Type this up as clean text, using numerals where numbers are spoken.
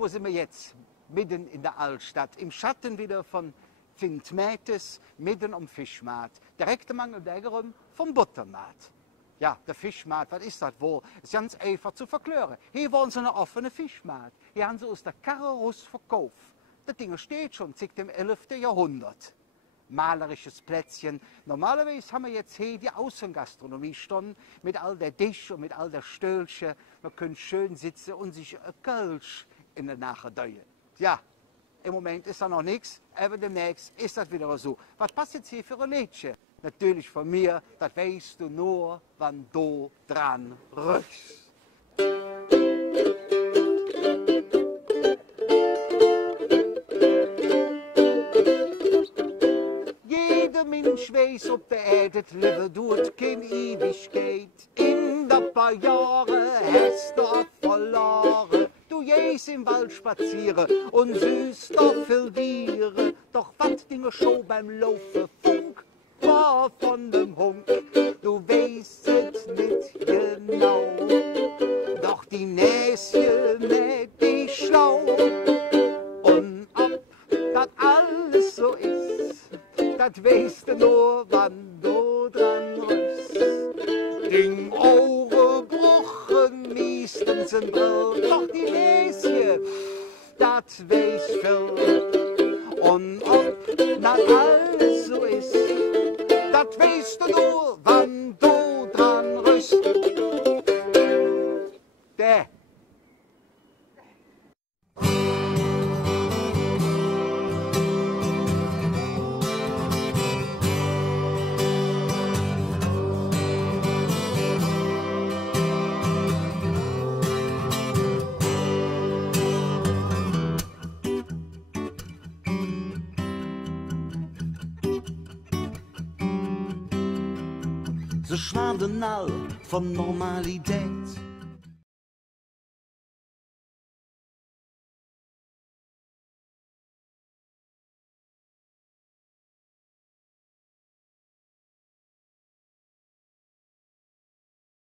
wo sind wir jetzt? Mitten in der Altstadt, im Schatten wieder von Fintmätes, mitten am Fischmarkt. Direkt am Angeldägerum vom Buttermarkt. Ja, der Fischmarkt, was ist das wohl? Das ist ganz einfach zu verklären. Hier wollen sie einen offenen Fischmarkt. Hier haben sie aus der Karre raus verkauft. Das Ding steht schon seit dem 11. Jahrhundert. Malerisches Plätzchen. Normalerweise haben wir jetzt hier die Außengastronomie stehen, mit all der Tisch und mit all der Stölchen. Man kann schön sitzen und sich ein Kölsch in der Nache deuen. Ja, im Moment ist da noch nichts, aber demnächst ist das wieder so. Was passt jetzt hier für ein Lädchen? Natürlich von mir, das weißt du nur, wann du dran rückst. Jeder Mensch weiß, ob der Erde leben tut, kein Ewigkeit. In der paar Jahre hast du verloren. Du gehst im Wald spazieren und süßt doch viel Tiere. Doch was Dinge schon beim Laufen Funk war von dem Hund. Du weißt es nicht genau. Doch die Näschen mit die schlau. Und ob das alles so ist, das weißt du nur, wann du dran rüst. Ding Auge bruchen, meistens ein Brill, doch die Näschen, das weiß viel. Und ob das alles so ist, das weißt du nur, wann du dran rüst. Der. Ze schwaanden al van normaliteit.